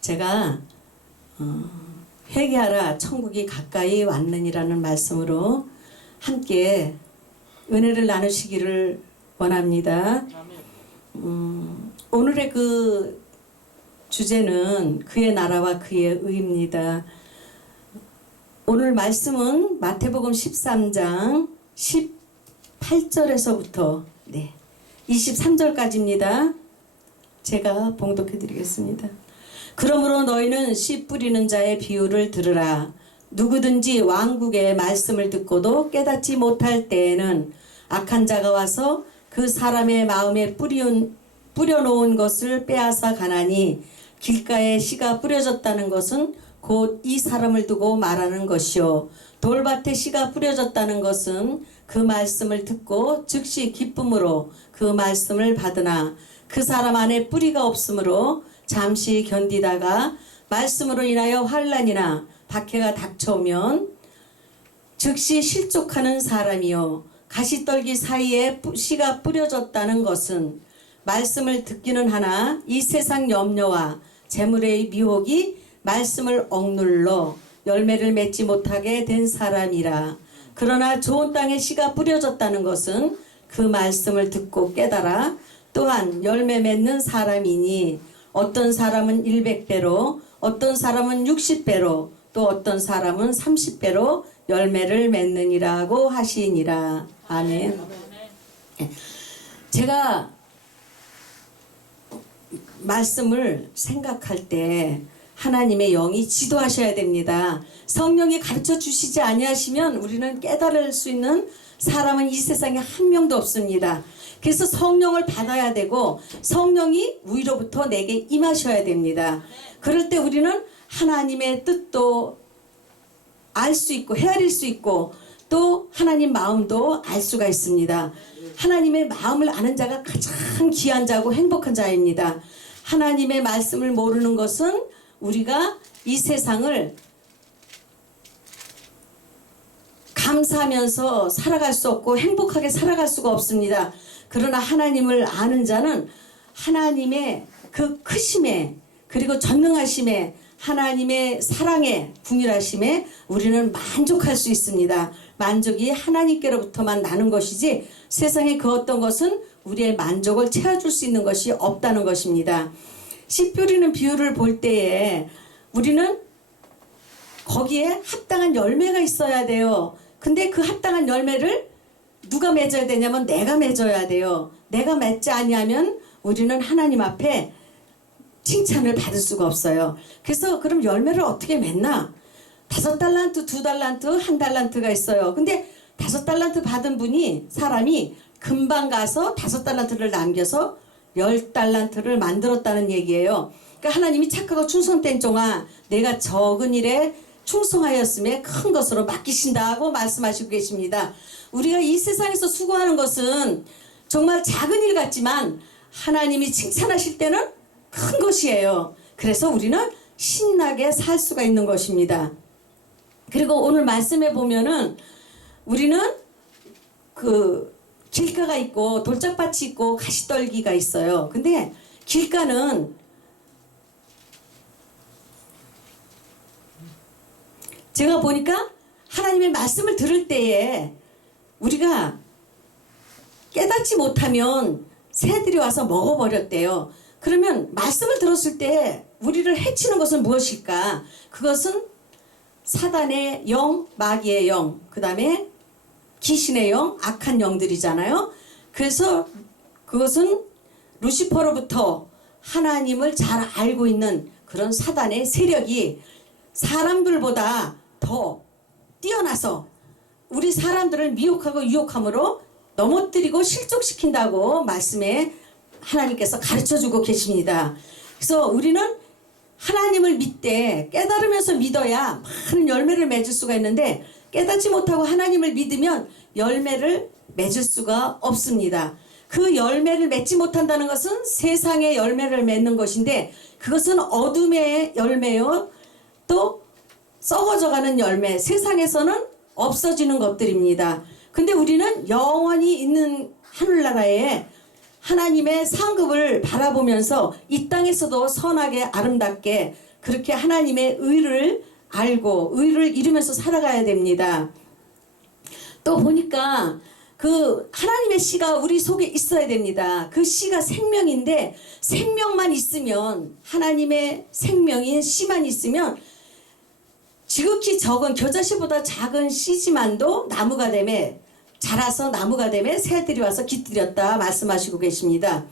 제가 회개하라 천국이 가까이 왔느니라는 말씀으로 함께 은혜를 나누시기를 원합니다. 오늘의 그 주제는 그의 나라와 그의 의입니다. 오늘 말씀은 마태복음 13장 18절에서부터 23절까지입니다. 제가 봉독해 드리겠습니다. 그러므로 너희는 씨 뿌리는 자의 비유를 들으라. 누구든지 왕국의 말씀을 듣고도 깨닫지 못할 때에는 악한 자가 와서 그 사람의 마음에 뿌려놓은 것을 빼앗아 가나니 길가에 씨가 뿌려졌다는 것은 곧 이 사람을 두고 말하는 것이요 돌밭에 씨가 뿌려졌다는 것은 그 말씀을 듣고 즉시 기쁨으로 그 말씀을 받으나 그 사람 안에 뿌리가 없으므로 잠시 견디다가 말씀으로 인하여 환난이나 박해가 닥쳐오면 즉시 실족하는 사람이요 가시떨기 사이에 씨가 뿌려졌다는 것은 말씀을 듣기는 하나 이 세상 염려와 재물의 미혹이 말씀을 억눌러 열매를 맺지 못하게 된 사람이라. 그러나 좋은 땅에 씨가 뿌려졌다는 것은 그 말씀을 듣고 깨달아 또한 열매 맺는 사람이니 어떤 사람은 100배로 어떤 사람은 60배로 또 어떤 사람은 30배로 열매를 맺느니라고 하시니라. 아멘. 제가 말씀을 생각할 때 하나님의 영이 지도하셔야 됩니다. 성령이 가르쳐 주시지 아니하시면 우리는 깨달을 수 있는 사람은 이 세상에 한 명도 없습니다. 그래서 성령을 받아야 되고 성령이 위로부터 내게 임하셔야 됩니다. 그럴 때 우리는 하나님의 뜻도 알 수 있고 헤아릴 수 있고 또 하나님 마음도 알 수가 있습니다. 하나님의 마음을 아는 자가 가장 귀한 자고 행복한 자입니다. 하나님의 말씀을 모르는 것은 우리가 이 세상을 감사하면서 살아갈 수 없고 행복하게 살아갈 수가 없습니다. 그러나 하나님을 아는 자는 하나님의 그 크심에 그리고 전능하심에 하나님의 사랑에 궁휼하심에 우리는 만족할 수 있습니다. 만족이 하나님께로부터만 나는 것이지 세상의 그 어떤 것은 우리의 만족을 채워줄 수 있는 것이 없다는 것입니다. 씨 뿌리는 비유를 볼 때에 우리는 거기에 합당한 열매가 있어야 돼요. 근데 그 합당한 열매를 누가 맺어야 되냐면 내가 맺어야 돼요. 내가 맺지 아니하면 우리는 하나님 앞에 칭찬을 받을 수가 없어요. 그래서 그럼 열매를 어떻게 맺나? 5달란트, 2달란트, 1달란트가 있어요. 근데 5달란트 받은 분이 사람이 금방 가서 5달란트를 남겨서 10달란트를 만들었다는 얘기예요. 그러니까 하나님이 착하고 충성된 종아 내가 적은 일에 충성하였음에 큰 것으로 맡기신다고 말씀하시고 계십니다. 우리가 이 세상에서 수고하는 것은 정말 작은 일 같지만 하나님이 칭찬하실 때는 큰 것이에요. 그래서 우리는 신나게 살 수가 있는 것입니다. 그리고 오늘 말씀에 보면은 우리는 그 길가가 있고 돌짝밭이 있고 가시떨기가 있어요. 근데 길가는 제가 보니까 하나님의 말씀을 들을 때에 우리가 깨닫지 못하면 새들이 와서 먹어버렸대요. 그러면 말씀을 들었을 때 우리를 해치는 것은 무엇일까? 그것은 사단의 영, 마귀의 영, 그 다음에 귀신의 영, 악한 영들이잖아요. 그래서 그것은 루시퍼로부터 하나님을 잘 알고 있는 그런 사단의 세력이 사람들보다 더 뛰어나서 우리 사람들을 미혹하고 유혹함으로 넘어뜨리고 실족시킨다고 말씀에 하나님께서 가르쳐주고 계십니다. 그래서 우리는 하나님을 믿되 깨달으면서 믿어야 많은 열매를 맺을 수가 있는데 깨닫지 못하고 하나님을 믿으면 열매를 맺을 수가 없습니다. 그 열매를 맺지 못한다는 것은 세상의 열매를 맺는 것인데 그것은 어둠의 열매요 또 썩어져가는 열매, 세상에서는 없어지는 것들입니다. 근데 우리는 영원히 있는 하늘나라에 하나님의 상급을 바라보면서 이 땅에서도 선하게 아름답게 그렇게 하나님의 의를 알고 의를 이루면서 살아가야 됩니다. 또 보니까 그 하나님의 씨가 우리 속에 있어야 됩니다. 그 씨가 생명인데 생명만 있으면 하나님의 생명인 씨만 있으면 지극히 적은 겨자씨보다 작은 씨지만도 나무가 되매 자라서 나무가 되매 새들이 와서 깃들였다 말씀하시고 계십니다.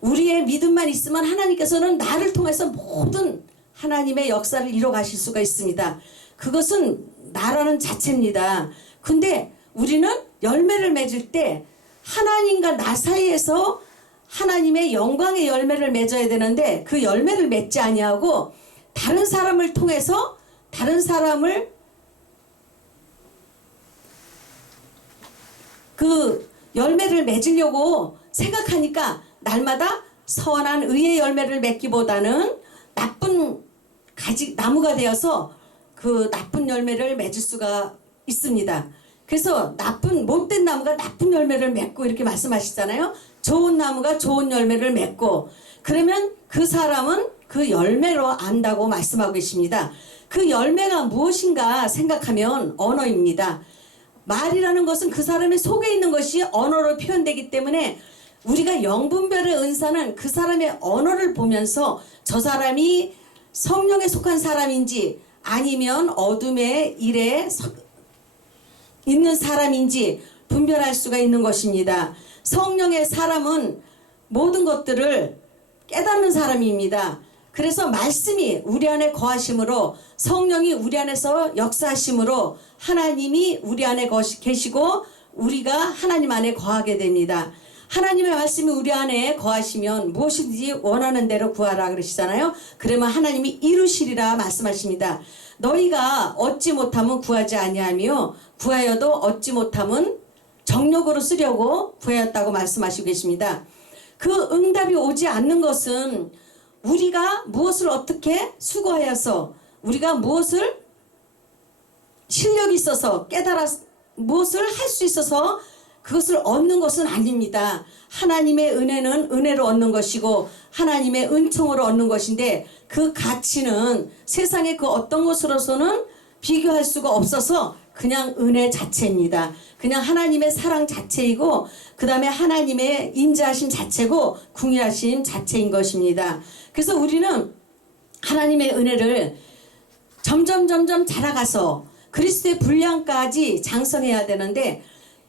우리의 믿음만 있으면 하나님께서는 나를 통해서 모든 하나님의 역사를 이뤄 가실 수가 있습니다. 그것은 나라는 자체입니다. 근데 우리는 열매를 맺을 때 하나님과 나 사이에서 하나님의 영광의 열매를 맺어야 되는데 그 열매를 맺지 아니하고 다른 사람을 통해서 다른 사람을 그 열매를 맺으려고 생각하니까 날마다 선한 의의 열매를 맺기보다는 나쁜 가지 나무가 되어서 그 나쁜 열매를 맺을 수가 있습니다. 그래서 나쁜 못된 나무가 나쁜 열매를 맺고 이렇게 말씀하시잖아요. 좋은 나무가 좋은 열매를 맺고 그러면 그 사람은 그 열매로 안다고 말씀하고 계십니다. 그 열매가 무엇인가 생각하면 언어입니다. 말이라는 것은 그 사람의 속에 있는 것이 언어로 표현되기 때문에 우리가 영분별의 은사는 그 사람의 언어를 보면서 저 사람이 성령에 속한 사람인지 아니면 어둠의 일에 있는 사람인지 분별할 수가 있는 것입니다. 성령의 사람은 모든 것들을 깨닫는 사람입니다. 그래서 말씀이 우리 안에 거하심으로 성령이 우리 안에서 역사하심으로 하나님이 우리 안에 계시고 우리가 하나님 안에 거하게 됩니다. 하나님의 말씀이 우리 안에 거하시면 무엇이든지 원하는 대로 구하라 그러시잖아요. 그러면 하나님이 이루시리라 말씀하십니다. 너희가 얻지 못하면 구하지 아니하며 구하여도 얻지 못하면 정욕으로 쓰려고 구하였다고 말씀하시고 계십니다. 그 응답이 오지 않는 것은 우리가 무엇을 어떻게 수고하여서 우리가 무엇을 실력이 있어서 깨달아 무엇을 할 수 있어서 그것을 얻는 것은 아닙니다. 하나님의 은혜는 은혜로 얻는 것이고 하나님의 은총으로 얻는 것인데 그 가치는 세상의 그 어떤 것으로서는 비교할 수가 없어서 그냥 은혜 자체입니다. 그냥 하나님의 사랑 자체이고 그 다음에 하나님의 인자하심 자체고 궁일하심 자체인 것입니다. 그래서 우리는 하나님의 은혜를 점점 자라가서 그리스도의 분량까지 장성해야 되는데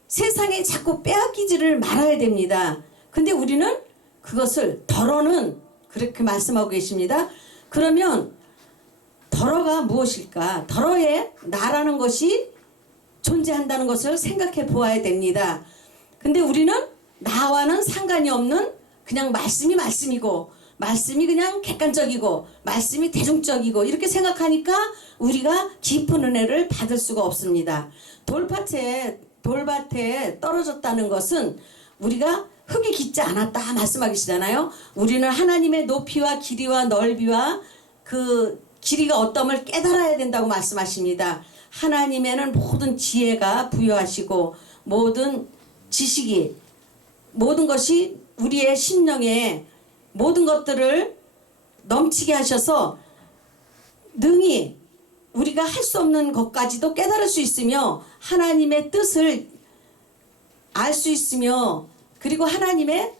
세상에 자꾸 빼앗기지를 말아야 됩니다. 근데 우리는 그것을 덜어는 그렇게 말씀하고 계십니다. 그러면 덜어가 무엇일까? 덜어에 나라는 것이 존재한다는 것을 생각해 보아야 됩니다. 근데 우리는 나와는 상관이 없는 그냥 말씀이 말씀이고 말씀이 그냥 객관적이고 말씀이 대중적이고 이렇게 생각하니까 우리가 깊은 은혜를 받을 수가 없습니다. 돌밭에 떨어졌다는 것은 우리가 흙이 깊지 않았다 말씀하시잖아요. 우리는 하나님의 높이와 길이와 넓이와 그 길이가 어떤을 깨달아야 된다고 말씀하십니다. 하나님에는 모든 지혜가 부여하시고 모든 지식이 모든 것이 우리의 심령에 모든 것들을 넘치게 하셔서 능히 우리가 할 수 없는 것까지도 깨달을 수 있으며 하나님의 뜻을 알 수 있으며 그리고 하나님의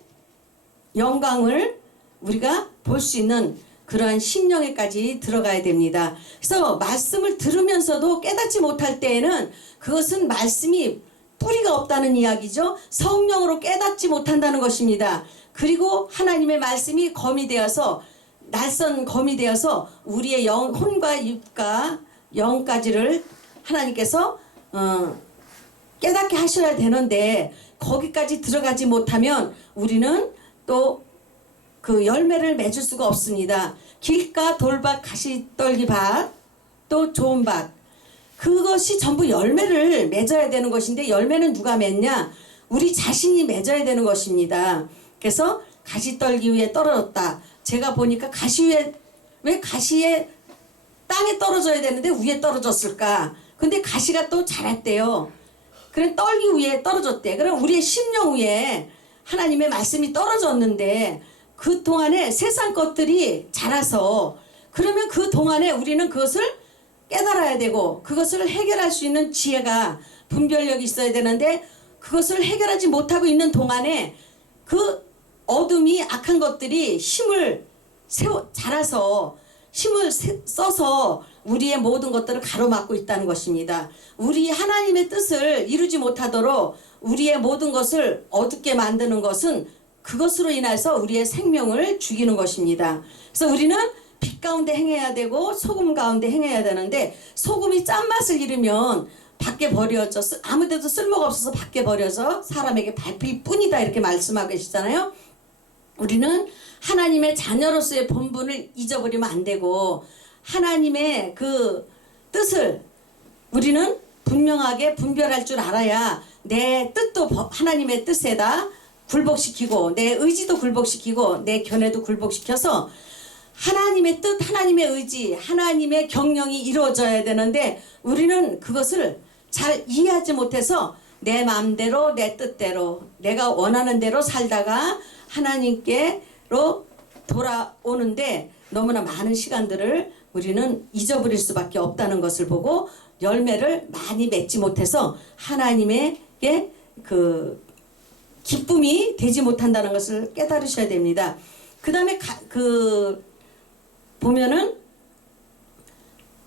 영광을 우리가 볼 수 있는 그러한 심령에까지 들어가야 됩니다. 그래서 말씀을 들으면서도 깨닫지 못할 때에는 그것은 말씀이 뿌리가 없다는 이야기죠. 성령으로 깨닫지 못한다는 것입니다. 그리고 하나님의 말씀이 검이 되어서 낯선 검이 되어서 우리의 혼과 육과 영까지를 하나님께서 깨닫게 하셔야 되는데 거기까지 들어가지 못하면 우리는 또 그 열매를 맺을 수가 없습니다. 길가 돌밭 가시떨기밭 또 좋은 밭 그것이 전부 열매를 맺어야 되는 것인데 열매는 누가 맺냐? 우리 자신이 맺어야 되는 것입니다. 그래서 가시떨기 위에 떨어졌다. 제가 보니까 왜 가시에 땅에 떨어져야 되는데 위에 떨어졌을까? 근데 가시가 또 자랐대요. 그래 떨기 위에 떨어졌대. 그럼 우리의 심령 위에 하나님의 말씀이 떨어졌는데 그 동안에 세상 것들이 자라서 그러면 그 동안에 우리는 그것을 깨달아야 되고 그것을 해결할 수 있는 지혜가 분별력이 있어야 되는데 그것을 해결하지 못하고 있는 동안에 그 어둠이 악한 것들이 힘을 자라서 힘을 써서 우리의 모든 것들을 가로막고 있다는 것입니다. 우리 하나님의 뜻을 이루지 못하도록 우리의 모든 것을 어둡게 만드는 것은 그것으로 인해서 우리의 생명을 죽이는 것입니다. 그래서 우리는 빛 가운데 행해야 되고 소금 가운데 행해야 되는데 소금이 짠맛을 잃으면 밖에 버려져 아무데도 쓸모가 없어서 밖에 버려져 사람에게 밟힐 뿐이다 이렇게 말씀하고 계시잖아요. 우리는 하나님의 자녀로서의 본분을 잊어버리면 안 되고 하나님의 그 뜻을 우리는 분명하게 분별할 줄 알아야 내 뜻도 하나님의 뜻에다 굴복시키고 내 의지도 굴복시키고 내 견해도 굴복시켜서 하나님의 뜻, 하나님의 의지, 하나님의 경영이 이루어져야 되는데 우리는 그것을 잘 이해하지 못해서 내 마음대로 내 뜻대로 내가 원하는 대로 살다가 하나님께로 돌아오는데 너무나 많은 시간들을 우리는 잊어버릴 수밖에 없다는 것을 보고 열매를 많이 맺지 못해서 하나님에게 그 기쁨이 되지 못한다는 것을 깨달으셔야 됩니다. 그 다음에 보면은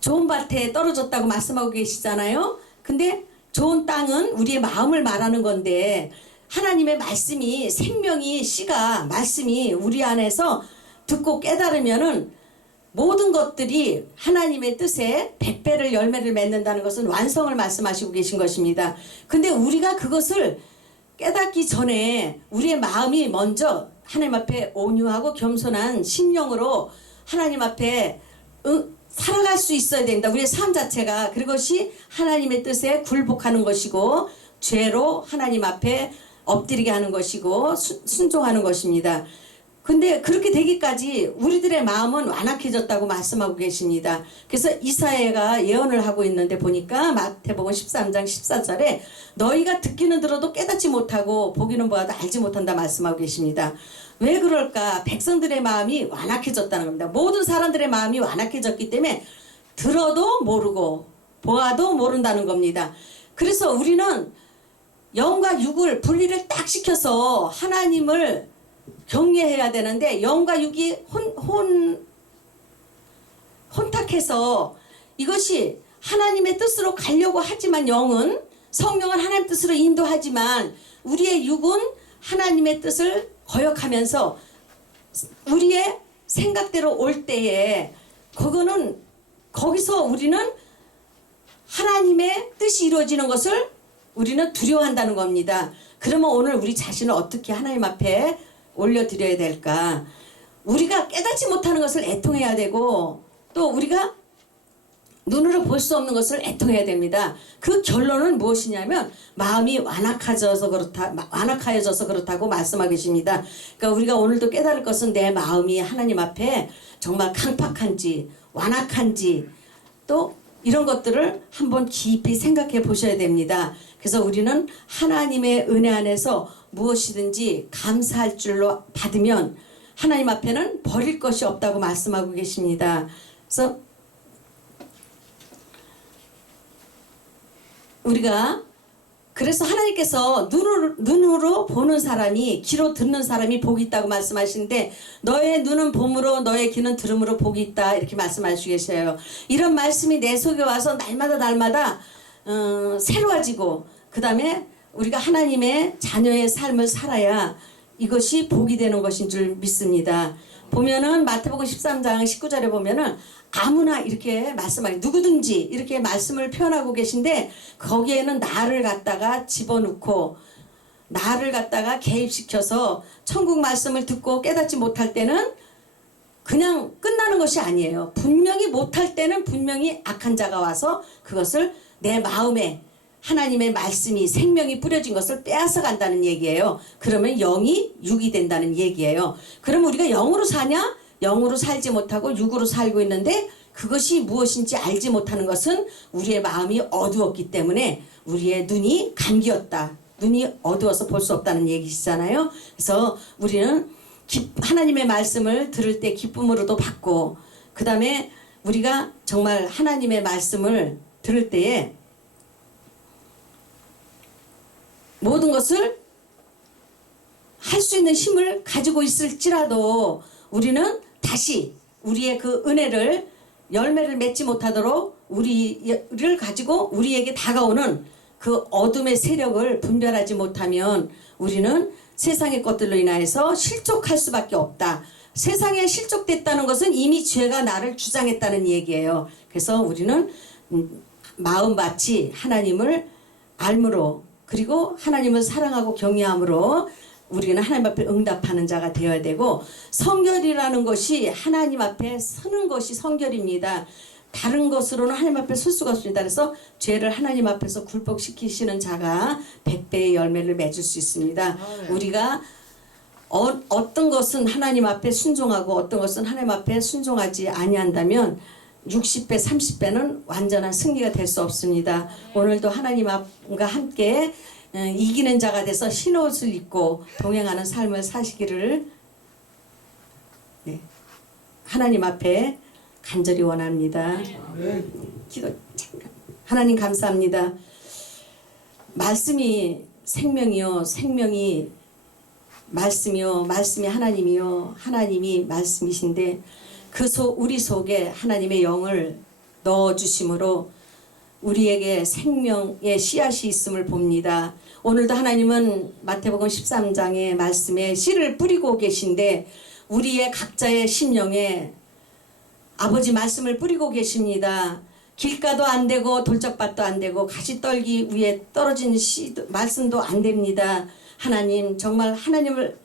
좋은 밭에 떨어졌다고 말씀하고 계시잖아요. 근데 좋은 땅은 우리의 마음을 말하는 건데 하나님의 말씀이 생명이 씨가 말씀이 우리 안에서 듣고 깨달으면은 모든 것들이 하나님의 뜻에 100배를 열매를 맺는다는 것은 완성을 말씀하시고 계신 것입니다. 근데 우리가 그것을 깨닫기 전에 우리의 마음이 먼저 하나님 앞에 온유하고 겸손한 심령으로 하나님 앞에 살아갈 수 있어야 됩니다. 우리의 삶 자체가 그것이 하나님의 뜻에 굴복하는 것이고 죄로 하나님 앞에 엎드리게 하는 것이고 순종하는 것입니다. 근데 그렇게 되기까지 우리들의 마음은 완악해졌다고 말씀하고 계십니다. 그래서 이사야가 예언을 하고 있는데 보니까 마태복음 13장 14절에 너희가 듣기는 들어도 깨닫지 못하고 보기는 보아도 알지 못한다 말씀하고 계십니다. 왜 그럴까? 백성들의 마음이 완악해졌다는 겁니다. 모든 사람들의 마음이 완악해졌기 때문에 들어도 모르고 보아도 모른다는 겁니다. 그래서 우리는 영과 육을 분리를 딱 시켜서 하나님을 경외해야 되는데 영과 육이 혼탁해서 이것이 하나님의 뜻으로 가려고 하지만 영은 성령은 하나님의 뜻으로 인도하지만 우리의 육은 하나님의 뜻을 거역하면서 우리의 생각대로 올 때에 그거는 거기서 우리는 하나님의 뜻이 이루어지는 것을 우리는 두려워한다는 겁니다. 그러면 오늘 우리 자신을 어떻게 하나님 앞에 올려드려야 될까? 우리가 깨닫지 못하는 것을 애통해야 되고 또 우리가 눈으로 볼 수 없는 것을 애통해야 됩니다. 그 결론은 무엇이냐면 마음이 완악해져서 그렇다고 말씀하고 계십니다. 그러니까 우리가 오늘도 깨달을 것은 내 마음이 하나님 앞에 정말 강팍한지 완악한지 또 이런 것들을 한번 깊이 생각해 보셔야 됩니다. 그래서 우리는 하나님의 은혜 안에서 무엇이든지 감사할 줄로 받으면 하나님 앞에는 버릴 것이 없다고 말씀하고 계십니다. 그래서 그래서 하나님께서 눈으로 보는 사람이 귀로 듣는 사람이 복이 있다고 말씀하시는데 너의 눈은 봄으로 너의 귀는 들음으로 복이 있다 이렇게 말씀하시고 계셔요. 이런 말씀이 내 속에 와서 날마다 새로워지고 그 다음에 우리가 하나님의 자녀의 삶을 살아야 이것이 복이 되는 것인 줄 믿습니다. 보면은 마태복음 13장 19절에 보면은 아무나 이렇게 말씀하기 누구든지 이렇게 말씀을 표현하고 계신데 거기에는 나를 갖다가 집어넣고 나를 갖다가 개입시켜서 천국 말씀을 듣고 깨닫지 못할 때는 그냥 끝나는 것이 아니에요. 분명히 못할 때는 분명히 악한 자가 와서 그것을 내 마음에 하나님의 말씀이 생명이 뿌려진 것을 빼앗아 간다는 얘기예요. 그러면 영이 육이 된다는 얘기예요. 그럼 우리가 영으로 사냐? 영으로 살지 못하고 육으로 살고 있는데 그것이 무엇인지 알지 못하는 것은 우리의 마음이 어두웠기 때문에 우리의 눈이 감기었다. 눈이 어두워서 볼 수 없다는 얘기시잖아요. 그래서 우리는 하나님의 말씀을 들을 때 기쁨으로도 받고, 그 다음에 우리가 정말 하나님의 말씀을 들을 때에 모든 것을 할 수 있는 힘을 가지고 있을지라도 우리는 다시 우리의 그 은혜를 열매를 맺지 못하도록 우리를 가지고 우리에게 다가오는 그 어둠의 세력을 분별하지 못하면 우리는 세상의 것들로 인하여서 실족할 수밖에 없다. 세상에 실족됐다는 것은 이미 죄가 나를 주장했다는 얘기예요. 그래서 우리는 마음밭이 하나님을 알므로, 그리고 하나님을 사랑하고 경외함으로 우리는 하나님 앞에 응답하는 자가 되어야 되고, 성결이라는 것이 하나님 앞에 서는 것이 성결입니다. 다른 것으로는 하나님 앞에 설 수가 없습니다. 그래서 죄를 하나님 앞에서 굴복시키시는 자가 100배의 열매를 맺을 수 있습니다. 우리가 어떤 것은 하나님 앞에 순종하고 어떤 것은 하나님 앞에 순종하지 아니한다면 60배, 30배는 완전한 승리가 될 수 없습니다. 오늘도 하나님과 함께 이기는 자가 돼서 흰옷을 입고 동행하는 삶을 사시기를 하나님 앞에 간절히 원합니다. 기도 잠깐. 하나님 감사합니다. 말씀이 생명이요, 생명이 말씀이요, 말씀이 하나님이요, 하나님이 말씀이신데 우리 속에 하나님의 영을 넣어주심으로 우리에게 생명의 씨앗이 있음을 봅니다. 오늘도 하나님은 마태복음 13장의 말씀에 씨를 뿌리고 계신데 우리의 각자의 심령에 아버지 말씀을 뿌리고 계십니다. 길가도 안 되고 돌짝밭도 안 되고 가시떨기 위에 떨어진 말씀도 안 됩니다. 하나님, 정말 하나님을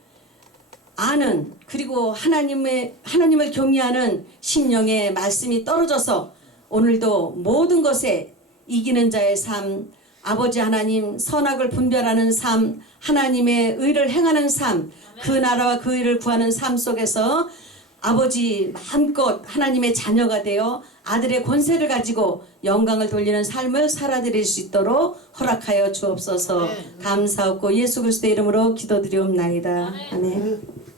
아는, 그리고 하나님을 경외하는 심령에 말씀이 떨어져서 오늘도 모든 것에 이기는 자의 삶, 아버지 하나님 선악을 분별하는 삶, 하나님의 의를 행하는 삶, 그 나라와 그 의를 구하는 삶 속에서 아버지 마음껏 하나님의 자녀가 되어 아들의 권세를 가지고 영광을 돌리는 삶을 살아드릴 수 있도록 허락하여 주옵소서. 감사하고 예수 그리스도의 이름으로 기도드리옵나이다. 아멘.